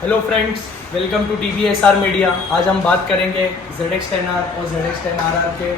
Hello friends, welcome to TVSR media. आज हम बात करेंगे ZX10R और ZX10RR के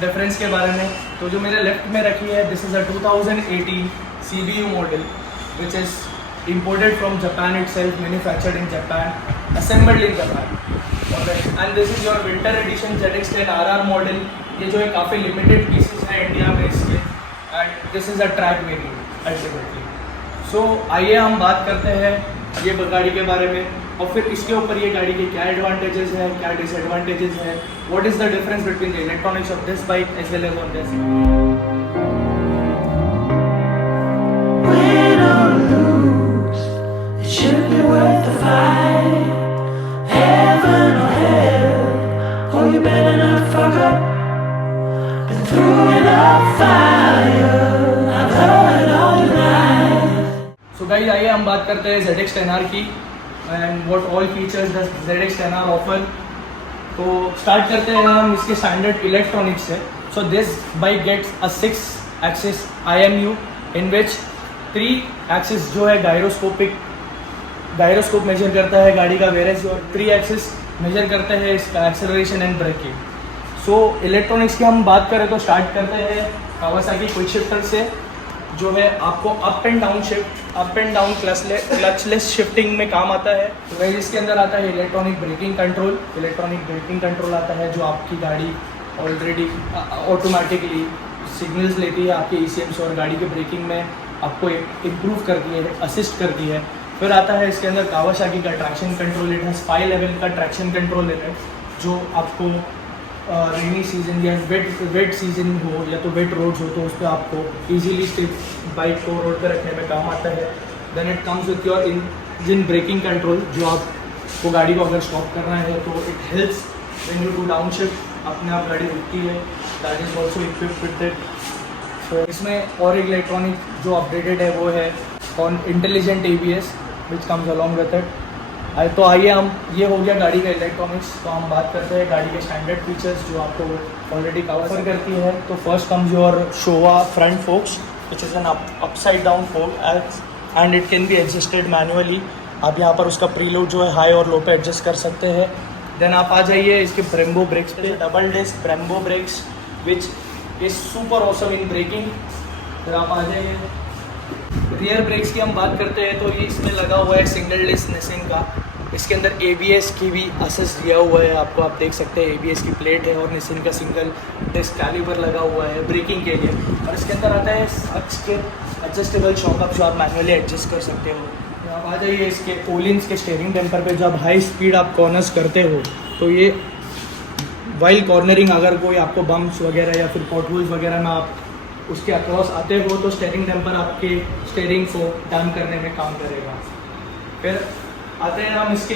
डिफरेंस के बारे में। तो जो मेरे लेफ्ट में रखी है, this is a 2018 CBU model which is imported from Japan itself, manufactured in Japan, assembled in Japan. And this is your winter edition ZX10RR model. ये जो है काफ़ी लिमिटेड पीसेस हैं इंडिया में इसके, and this is a track variant ultimately. So आइए हम बात करते हैं ये गाड़ी के बारे में, और फिर इसके ऊपर ये गाड़ी के क्या एडवांटेजेस हैं, क्या डिसएडवांटेजेस हैं, what is the difference between the electronics of this bike as well as on this. Win or lose, it should be worth the fight. Heaven or hell, oh you better not fuck up. Been through enough fire, I've heard all night. So guys, आइए हम बात करते हैं ZX10R की and what all features does ZX10R offer. तो start करते हैं हम इसके स्टैंडर्ड इलेक्ट्रॉनिक्स से। So this bike gets a 6 axis IMU in which 3 axis जो है गायरोस्कोप मेजर करता है गाड़ी का, वेरेज और 3 एक्सिस मेजर करते हैं इसका acceleration and braking. So electronics की हम बात करें तो स्टार्ट करते हैं कावासाकी क्विक शिफ्टर से, जो है आपको up and down clutchless shifting में काम आता है। तो वही इसके अंदर आता है इलेक्ट्रॉनिक ब्रेकिंग कंट्रोल आता है, जो आपकी गाड़ी ऑलरेडी ऑटोमेटिकली सिग्नल्स लेती है आपके ECM से और गाड़ी के ब्रेकिंग में आपको इम्प्रूव करती है, असिस्ट करती है। फिर आता है इसके अंदर कावासाकी का traction control. It has 5 level का ट्रैक्शन कंट्रोल है, जो आपको रेनी सीजन या वेट सीजन हो या तो वेट रोड्स हो तो उस पर आपको इजीली स्टिफ बाइक को रोड पे रखने में काम आता है। Then it comes with your engine braking control, जो आपको गाड़ी को अगर स्टॉप करना है तो it helps when you do down shift, अपने आप गाड़ी रुकती है। That is also equipped with it. तो इसमें और एक इलेक्ट्रॉनिक जो अपडेटेड है वो है on intelligent ABS which comes along with it. तो आइए हम, ये हो गया गाड़ी का इलेक्ट्रॉनिक्स। तो हम बात करते हैं गाड़ी के स्टैंडर्ड फीचर्स जो आपको ऑलरेडी कवर करती है। तो first comes your Showa front focus which is an upside down folk and it can be adjusted manually. आप यहाँ पर उसका प्रीलोड जो है हाई और लो पे एडजस्ट कर सकते हैं। देन आप आ जाइए इसके ब्रेम्बो ब्रेक्स पे, double disc Brembo brakes which is super awesome in braking. फिर आप आ जाइए रियर ब्रेक्स की हम बात करते हैं तो ये इसमें लगा हुआ है सिंगल डिस्क निसिन का। इसके अंदर ABS की भी असिस्ट दिया हुआ है आपको, आप देख सकते हैं ABS की प्लेट है और निसिन का सिंगल डिस्क कैलिपर लगा हुआ है ब्रेकिंग के लिए। और इसके अंदर आता है सक्स के एडजस्टेबल शॉकअप, जो आप मैनुअली एडजस्ट कर सकते हो। तो आप आ जाइए इसके ओलिन्स के स्टीयरिंग टेम्पर पे, जब हाई स्पीड आप कॉर्नर्स करते हो तो ये वाइल कॉर्नरिंग, अगर कोई आपको बम्प्स वगैरह या फिर पॉटहोल्स वगैरह में आप उसके अक्रॉस आते हो तो स्टीयरिंग टेम्पर आपके स्टीयरिंग को डैम करने में काम करेगा। फिर आते हैं हम इसके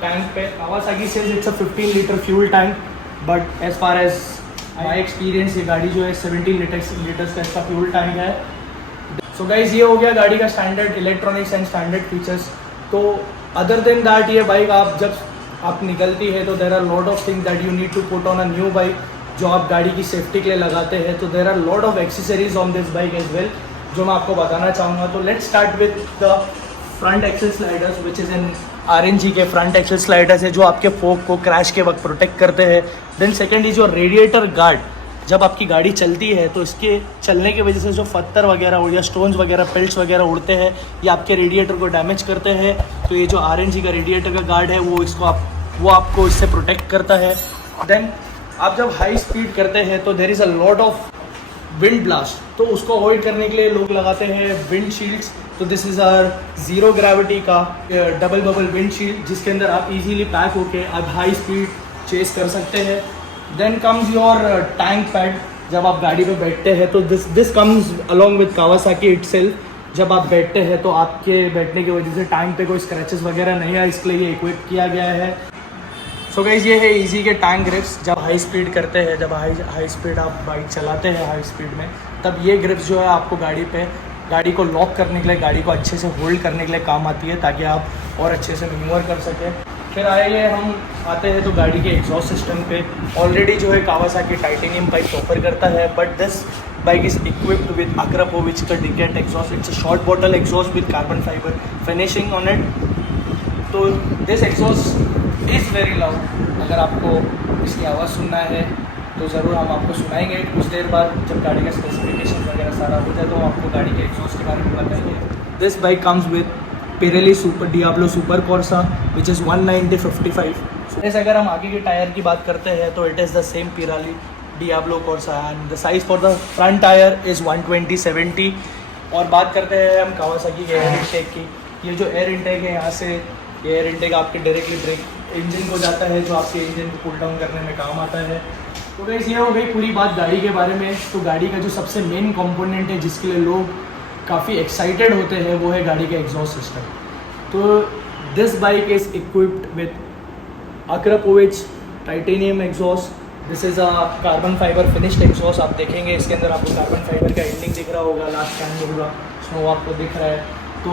टैंक पे। कावासाकी से it's a 15 litre fuel tank, but as far as my experience ये गाड़ी जो है 17 लीटर्स का इसका फ्यूल टैंक है। सो गाइज, ये हो गया गाड़ी का standard electronics and standard features. तो अदर देन दैट, ये बाइक आप जब आप निकलती है तो there are lot of things that you need to put on a new bike, जो आप गाड़ी की सेफ्टी के लिए लगाते हैं। तो there are lot of accessories on this bike as well, जो मैं आपको बताना चाहूँगा। तो let's start with the front axle sliders which is in RNG के फ्रंट एक्सेल स्लाइडर्स है, जो आपके फोक को क्रैश के वक्त प्रोटेक्ट करते हैं। Then second is your radiator guard. जब आपकी गाड़ी चलती है तो इसके चलने की वजह से जो पत्थर वगैरह या स्टोन्स वगैरह, पेल्ट्स वगैरह उड़ते हैं, ये आपके रेडिएटर को डैमेज करते हैं। तो ये जो RNG का रेडिएटर का गार्ड है वो आपको इससे प्रोटेक्ट करता है। देन आप जब हाई स्पीड करते हैं तो there is a lot of wind blast, तो उसको अवॉइड करने के लिए लोग लगाते हैं विंड शील्ड्स। तो this is our Zero Gravity का डबल बबल विंड शील्ड, जिसके अंदर आप इजीली पैक होके आप हाई स्पीड चेस कर सकते हैं। Then comes your tank pad. जब आप गाड़ी पे बैठते हैं तो this comes along with Kawasaki itself. जब आप बैठते हैं तो आपके बैठने की वजह से टैंक पे कोई स्क्रैचेस वगैरह नहीं है, इसके लिए ये इक्विप किया गया है। सो गाइस, ये है इजी के टैंक ग्रिप्स। जब हाई स्पीड करते हैं, जब हाई स्पीड आप बाइक चलाते हैं हाई स्पीड में, तब ये ग्रिप्स जो है आपको गाड़ी को लॉक करने के लिए, गाड़ी को अच्छे से होल्ड करने के लिए काम आती है, ताकि आप और अच्छे से मैन्यूवर कर सकें। फिर आइए हम आते हैं तो गाड़ी के एग्जॉस्ट सिस्टम पे। ऑलरेडी जो है कावासाकी टाइटेनियम पाइप ऑफर करता है, but this bike is equipped with Akrapovic का Decant exhaust. It's a short bottle exhaust with carbon fiber finishing on it. तो this exhaust is very loud. अगर आपको इसकी आवाज़ सुनना है तो ज़रूर हम आपको सुनाएंगे कुछ देर बाद, जब गाड़ी का स्पेसिफिकेशन वगैरह सारा हो जाए तो हम आपको गाड़ी के एग्जॉस्ट के बारे में बताएंगे। This bike comes with Pirelli Super Diablo Super Corsa which is 190/55। जैसे अगर हम आगे के टायर की बात करते हैं तो it is the same Pirelli Diablo Corsa and the size for the front tyre is 120/70। और बात करते हैं हम कावासाकी के एयर इंटेक की। ये जो एयर इंटेक है यहाँ से, ये एयर इंटेक आपके डायरेक्टली ब्रेक इंजन को जाता है, जो आपके इंजन को कूल डाउन करने में काम आता है। तो गाइस ये हो गई पूरी बात गाड़ी के बारे में। तो गाड़ी का जो सबसे मेन कंपोनेंट है जिसके लिए लोग काफ़ी एक्साइटेड होते हैं वो है गाड़ी का एग्जॉस्ट सिस्टम। तो this bike is equipped with Akrapovic titanium exhaust. This is a carbon fibre finished exhaust. आप देखेंगे इसके अंदर आपको कार्बन फाइबर का एंडिंग दिख रहा होगा, लास्ट कैन होगा, स्नो आपको दिख रहा है। तो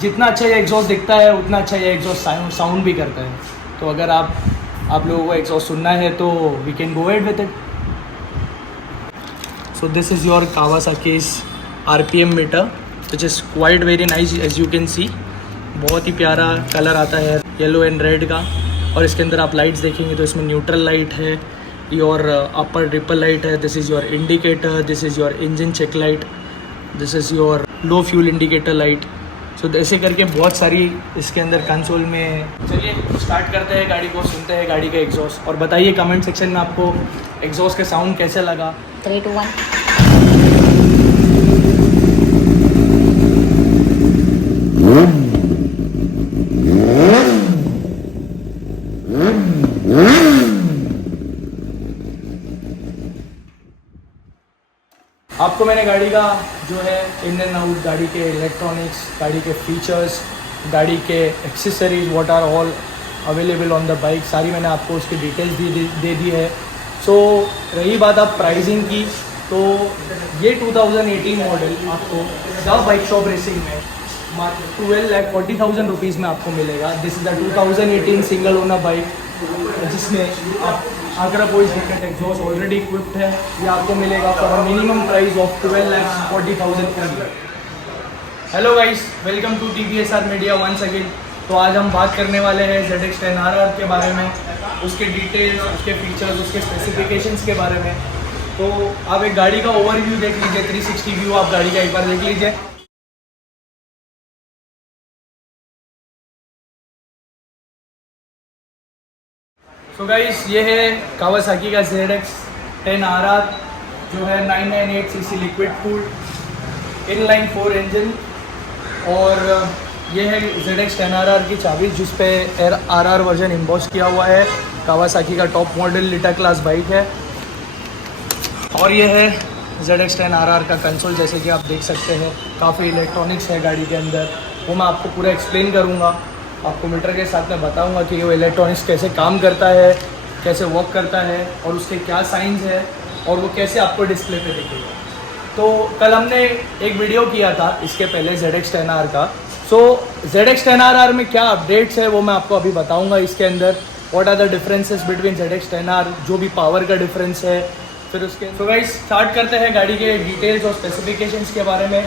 जितना अच्छा ये एग्जॉस्ट दिखता है उतना अच्छा ये एग्जॉस्ट साउंड भी करता है। तो अगर आप लोगों को एग्जॉस्ट सुनना है तो we can go ahead with it. So this is your Kawasaki's RPM meter which is quite very nice as you can see. बहुत ही प्यारा कलर आता है येलो एंड रेड का। और इसके अंदर आप लाइट्स देखेंगे तो इसमें न्यूट्रल लाइट है, योर अपर ट्रिपल लाइट है, this is your indicator, this is your engine check light, this is your low fuel indicator light. So ऐसे करके बहुत सारी इसके अंदर कंसोल में। चलिए स्टार्ट करते हैं गाड़ी को, सुनते हैं गाड़ी का एग्जॉस्ट और बताइए कमेंट सेक्शन में आपको एग्जॉस्ट का साउंड कैसे लगा। 3, 2, 1। आपको मैंने गाड़ी का जो है इन एंड आउट, गाड़ी के इलेक्ट्रॉनिक्स, गाड़ी के फीचर्स, गाड़ी के accessories what are all available on the bike, सारी मैंने आपको उसकी डिटेल्स दे दी है। सो रही बात आप प्राइसिंग की, तो ये 2018 मॉडल आपको द बाइक शॉप रेसिंग में मात्र 12,40,000 रुपीज़ में आपको मिलेगा। This is the 2018 single owner bike जिसमें आप Akrapovic different exhaust already equipped है। ये आपको मिलेगा for a minimum price of 12,40,000। Hello guys, welcome to TVSR media once again. तो आज हम बात करने वाले हैं ZX10RR के बारे में, उसके डिटेल्स, उसके फीचर्स, उसके स्पेसिफिकेशंस के बारे में। तो आप एक गाड़ी का ओवरव्यू देख लीजिए, 360 व्यू आप गाड़ी का एक बार देख लीजिए। सो गाइस ये है कावासाकी का ZX10RR जो है 998cc liquid cooled inline 4 engine. और ये है ZX10RR की चाबी जिस पे RR वर्जन इम्बॉस किया हुआ है। कावासाकी का टॉप मॉडल लिटा क्लास बाइक है। और ये है ZX10RR का कंसोल, जैसे कि आप देख सकते हैं काफ़ी इलेक्ट्रॉनिक्स है गाड़ी के अंदर, वो मैं आपको पूरा एक्सप्लेन करूँगा। आपको मीटर के साथ मैं बताऊंगा कि वो इलेक्ट्रॉनिक्स कैसे काम करता है, कैसे वर्क करता है और उसके क्या साइंस है और वो कैसे आपको डिस्प्ले पे दिखेगा। तो कल हमने एक वीडियो किया था इसके पहले ZX10R का। सो ZX10RR में क्या अपडेट्स है वो मैं आपको अभी बताऊंगा। इसके अंदर what are the differences between ZX10R, जो भी पावर का डिफरेंस है, फिर उसके। सो गाइस स्टार्ट करते हैं गाड़ी के डिटेल्स और स्पेसिफिकेशंस के बारे में।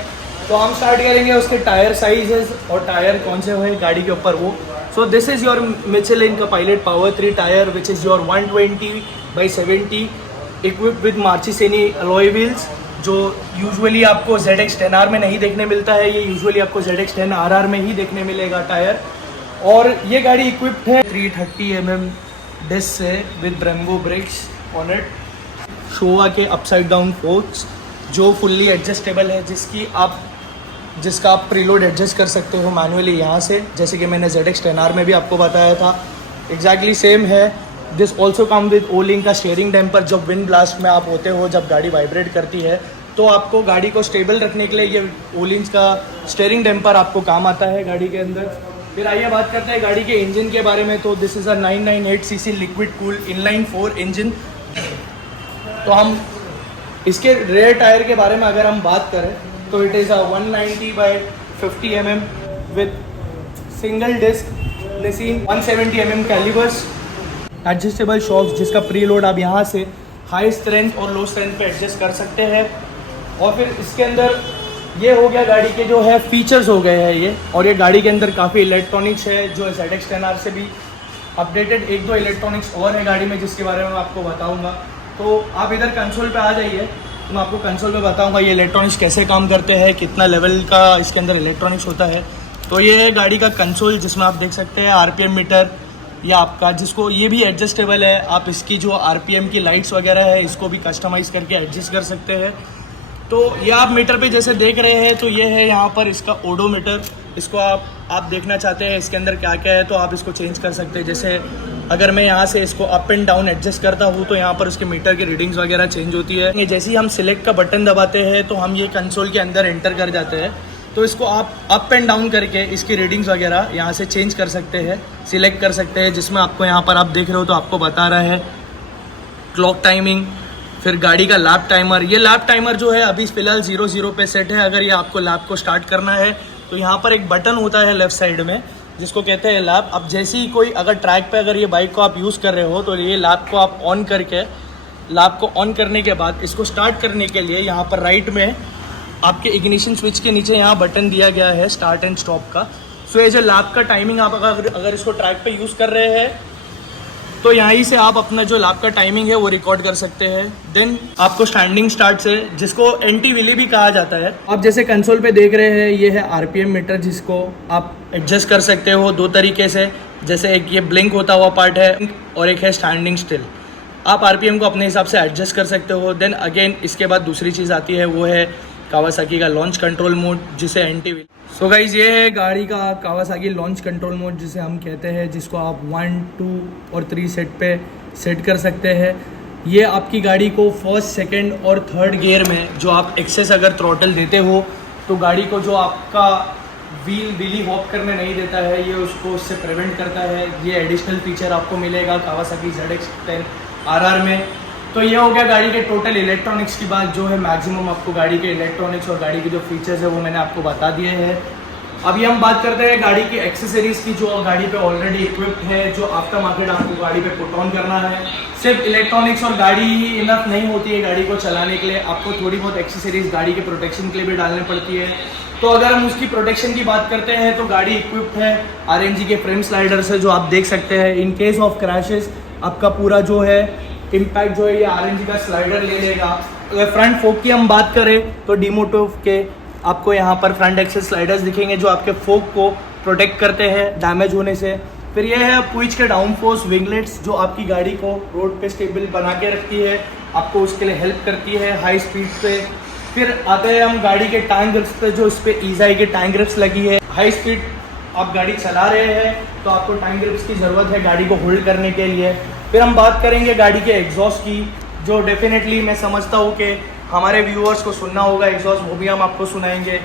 तो हम स्टार्ट करेंगे उसके टायर साइजेस और टायर कौन से हुए गाड़ी के ऊपर वो। So this is your Michelin का pilot power 3 tyre which is your 120/70 equipped with Marchesini alloy wheels, जो यूजुअली आपको ZX10R में नहीं देखने मिलता है। ये यूजुअली आपको ZX10RR में ही देखने मिलेगा टायर। और ये गाड़ी इक्विप्ड है 330 mm डिस्क से with Brembo breaks on it, Showa के अपसाइड डाउन फोर्क्स जो फुल्ली एडजस्टेबल है, जिसका आप प्रीलोड एडजस्ट कर सकते हो मैनुअली यहाँ से, जैसे कि मैंने ZX10R में भी आपको बताया था। एग्जैक्टली सेम है। This also come with Oling का स्टीयरिंग डैम्पर। जब विंड ब्लास्ट में आप होते हो, जब गाड़ी वाइब्रेट करती है, तो आपको गाड़ी को स्टेबल रखने के लिए ये ओलिंग्स का स्टीयरिंग डैम्पर आपको काम आता है गाड़ी के अंदर। फिर आइए बात करते हैं गाड़ी के इंजन के बारे में। तो this is a 998cc liquid cooled inline 4 engine. तो हम इसके रेयर टायर के बारे में अगर हम बात करें तो it is a 190/50 mm with single disc Nissin 170 mm calipers, adjustable shocks जिसका प्रीलोड आप यहाँ से हाई स्ट्रेंथ और लो स्ट्रेंथ पे एडजस्ट कर सकते हैं। और फिर इसके अंदर ये हो गया गाड़ी के जो है फीचर्स हो गए हैं ये, और ये गाड़ी के अंदर काफ़ी इलेक्ट्रॉनिक्स है जो ZX10R से भी अपडेटेड। एक दो इलेक्ट्रॉनिक्स और है गाड़ी में जिसके बारे में मैं आपको बताऊंगा। तो आप इधर कंसोल पे आ जाइए, तो मैं आपको कंसोल पे बताऊंगा ये इलेक्ट्रॉनिक्स कैसे काम करते हैं, कितना लेवल का इसके अंदर इलेक्ट्रॉनिक्स होता है। तो ये है गाड़ी का कंसोल जिसमें आप देख सकते हैं RPM मीटर या आपका, जिसको ये भी एडजस्टेबल है। आप इसकी जो RPM की लाइट्स वगैरह है इसको भी कस्टमाइज़ करके एडजस्ट कर सकते हैं। तो ये आप मीटर पे जैसे देख रहे हैं, तो ये है यहाँ पर इसका ओडोमीटर। इसको आप देखना चाहते हैं इसके अंदर क्या क्या है तो आप इसको चेंज कर सकते हैं। जैसे अगर मैं यहाँ से इसको अप एंड डाउन एडजस्ट करता हूँ तो यहाँ पर उसके मीटर की रीडिंग्स वगैरह चेंज होती है। ये जैसे ही हम सिलेक्ट का बटन दबाते हैं तो हम ये कंसोल के अंदर एंटर कर जाते हैं। तो इसको आप अप एंड डाउन करके इसकी रीडिंग्स वगैरह यहाँ से चेंज कर सकते हैं, सिलेक्ट कर सकते हैं। जिसमें आपको यहाँ पर आप देख रहे हो तो आपको बता रहा है क्लॉक टाइमिंग, फिर गाड़ी का लैप टाइमर। ये लैप टाइमर जो है अभी फ़िलहाल 0 पे सेट है। अगर ये आपको लैप को स्टार्ट करना है तो यहाँ पर एक बटन होता है लेफ़्ट साइड में जिसको कहते हैं लैप। अब जैसे ही कोई अगर ट्रैक पे अगर ये बाइक को आप यूज़ कर रहे हो तो ये लैप को आप ऑन करके, लैप को ऑन करने के बाद इसको स्टार्ट करने के लिए यहाँ पर राइट में आपके इग्निशन स्विच के नीचे यहाँ बटन दिया गया है स्टार्ट एंड स्टॉप का। सो ये जो लैप का टाइमिंग आप अगर इसको ट्रैक पे यूज़ कर रहे हैं तो यहाँ से आप अपना जो लैप का टाइमिंग है वो रिकॉर्ड कर सकते हैं। देन आपको स्टैंडिंग स्टार्ट से, जिसको एंटी विली भी कहा जाता है, आप जैसे कंसोल पे देख रहे हैं ये है RPM मीटर जिसको आप एडजस्ट कर सकते हो दो तरीके से। जैसे एक ये ब्लिंक होता हुआ पार्ट है और एक है स्टैंडिंग स्टिल। आप RPM को अपने हिसाब से एडजस्ट कर सकते हो। देन अगेन इसके बाद दूसरी चीज़ आती है वो है कावासाकी का लॉन्च कंट्रोल मोड जिसे एंटी विल। सो गाइज ये है गाड़ी का कावासाकी लॉन्च कंट्रोल मोड जिसे हम कहते हैं, जिसको आप 1, 2 और 3 सेट पे सेट कर सकते हैं। ये आपकी गाड़ी को फर्स्ट, सेकंड और थर्ड गियर में जो आप एक्सेस अगर थ्रॉटल देते हो तो गाड़ी को जो आपका व्हीली हॉप करने नहीं देता है, ये उसको उससे प्रिवेंट करता है। ये एडिशनल फीचर आपको मिलेगा कावासाकी ZX10RR में। तो ये हो गया गाड़ी के टोटल इलेक्ट्रॉनिक्स की बात, जो है मैक्सिमम आपको गाड़ी के इलेक्ट्रॉनिक्स और गाड़ी के जो फीचर्स है वो मैंने आपको बता दिए हैं। अभी हम बात करते हैं गाड़ी की एक्सेसरीज़ की जो गाड़ी पे ऑलरेडी इक्विप्ड है, जो आफ्टर मार्केट आपको गाड़ी पे पुट ऑन करना है। सिर्फ इलेक्ट्रॉनिक्स और गाड़ी ही इनफ नहीं होती है गाड़ी को चलाने के लिए, आपको थोड़ी बहुत एक्सेसरीज गाड़ी के प्रोटेक्शन के लिए भी डालनी पड़ती है। तो अगर हम उसकी प्रोटेक्शन की बात करते हैं तो गाड़ी इक्विप्ड है RNG के फ्रेम स्लाइडर से, जो आप देख सकते हैं। इन केस ऑफ क्रैशेस आपका पूरा जो है इम्पैक्ट जो है ये RNG का स्लाइडर ले लेगा। अगर फ्रंट फोक की हम बात करें तो डीमोटिव के आपको यहाँ पर फ्रंट एक्सेस स्लाइडर्स दिखेंगे जो आपके फोक को प्रोटेक्ट करते हैं डैमेज होने से। फिर ये है पुइच के डाउन फोर्स विंगलेट्स जो आपकी गाड़ी को रोड पे स्टेबल बना के रखती है, आपको उसके लिए हेल्प करती है हाई स्पीड पे। फिर आते हैं हम गाड़ी के टैंक ग्रिप्स पे, जो इस पर ईजाई के टैंक ग्रिप्स लगी है। हाई स्पीड आप गाड़ी चला रहे हैं तो आपको टैंक ग्रिप्स की ज़रूरत है गाड़ी को होल्ड करने के लिए। फिर हम बात करेंगे गाड़ी के एग्जॉस्ट की, जो डेफिनेटली मैं समझता हूँ कि हमारे व्यूअर्स को सुनना होगा एग्जॉस्ट, वो भी हम आपको सुनाएंगे।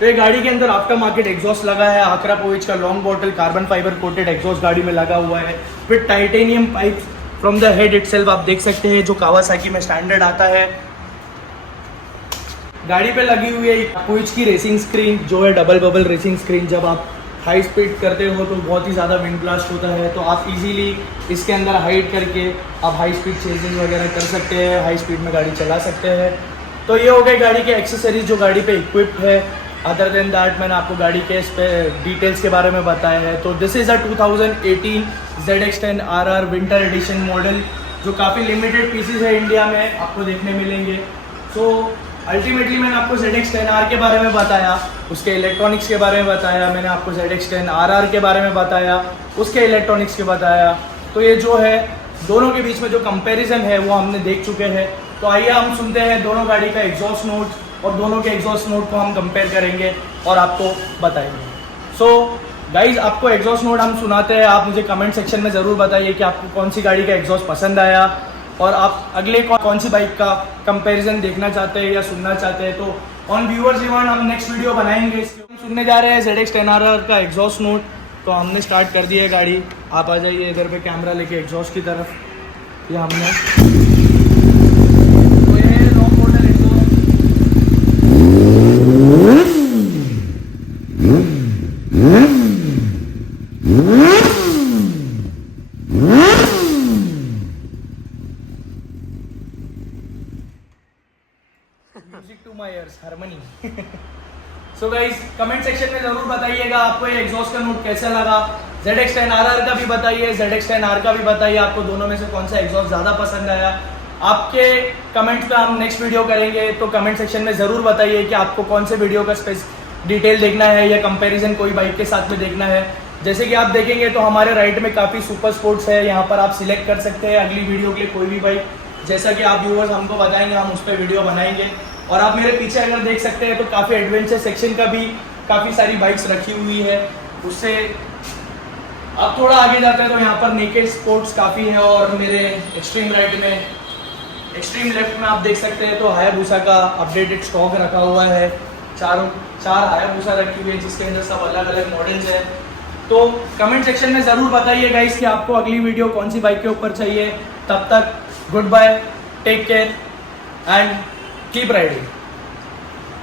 तो ये गाड़ी के अंदर आफ्टर मार्केट एग्जॉस्ट लगा है, आकरा पोइच का long bottle carbon fibre coated exhaust गाड़ी में लगा हुआ है। फिर titanium pipe from the head itself आप देख सकते हैं, जो कावासाकी में स्टैंडर्ड आता है। गाड़ी पे लगी हुई है पोइच की रेसिंग स्क्रीन, जो है डबल बबल रेसिंग स्क्रीन। जब आप हाई स्पीड करते हो तो बहुत ही ज़्यादा विंड ब्लास्ट होता है, तो आप इजीली इसके अंदर हाइड करके आप हाई स्पीड चेजिंग वगैरह कर सकते हैं, हाई स्पीड में गाड़ी चला सकते हैं। तो ये हो गई गाड़ी के एक्सेसरीज जो गाड़ी पे इक्विप्ड है। अदर देन दैट मैंने आपको गाड़ी के इस पे डिटेल्स के बारे में बताया है। तो this is a 2018 ZX10RR winter edition model, जो काफ़ी लिमिटेड पीसेज है इंडिया में आपको देखने मिलेंगे। सो अल्टीमेटली मैंने आपको ZX10R के बारे में बताया, उसके इलेक्ट्रॉनिक्स के बारे में बताया, मैंने आपको ZX10RR के बारे में बताया, उसके इलेक्ट्रॉनिक्स के बताया। तो ये जो है दोनों के बीच में जो कंपैरिजन है वो हमने देख चुके हैं। तो आइए हम सुनते हैं दोनों गाड़ी का एग्जॉस्ट नोट और दोनों के एग्जॉस्ट नोट को हम कंपेयर करेंगे और आपको बताएंगे। सो गाइज आपको एग्जॉस्ट नोट हम सुनाते हैं, आप मुझे कमेंट सेक्शन में ज़रूर बताइए कि आपको कौन सी गाड़ी का एग्जॉस्ट पसंद आया और आप अगले कौन सी बाइक का कंपैरिजन देखना चाहते हैं या सुनना चाहते हैं। तो ऑन व्यूअर्स डिमांड हम नेक्स्ट वीडियो बनाएंगे। हम सुनने जा रहे हैं ZX10RR का एग्जॉस्ट नोट। तो हमने स्टार्ट कर दी है गाड़ी, आप आ जाइए इधर पे कैमरा लेके एग्जॉस्ट की तरफ। ये हमने music to my ears, harmony. So guys comment section में ज़रूर बताइएगा आपको ये एग्जॉस्ट का नोट कैसा लगा। ZX10 RR का भी बताइए, ZX10 R का भी बताइए, आपको दोनों में से कौन सा एग्जॉस्ट ज़्यादा पसंद आया। आपके कमेंट्स पे हम नेक्स्ट वीडियो करेंगे, तो कमेंट सेक्शन में ज़रूर बताइए कि आपको कौन से वीडियो का डिटेल देखना है या कंपैरिजन कोई बाइक के साथ में देखना है। जैसे कि आप देखेंगे तो हमारे राइट में काफ़ी सुपर स्पोर्ट्स है, यहाँ पर आप सिलेक्ट कर सकते हैं अगली वीडियो के लिए कोई भी बाइक। जैसा कि आप व्यूअर्स हमको बताएंगे, हम उस पर वीडियो बनाएंगे। और आप मेरे पीछे अगर देख सकते हैं तो काफ़ी एडवेंचर सेक्शन का भी काफ़ी सारी बाइक्स रखी हुई है। उससे आप थोड़ा आगे जाते हैं तो यहाँ पर नेकेड स्पोर्ट्स काफ़ी है, और मेरे एक्सट्रीम राइट में, एक्सट्रीम लेफ्ट में आप देख सकते हैं तो हायाबुसा का अपडेटेड स्टॉक रखा हुआ है। चार हायाबुसा रखी हुई है जिसके अंदर सब अलग अलग मॉडल्स हैं। तो कमेंट सेक्शन में ज़रूर बताइए गाइस कि आपको अगली वीडियो कौन सी बाइक के ऊपर चाहिए। तब तक good bye, take care and keep riding.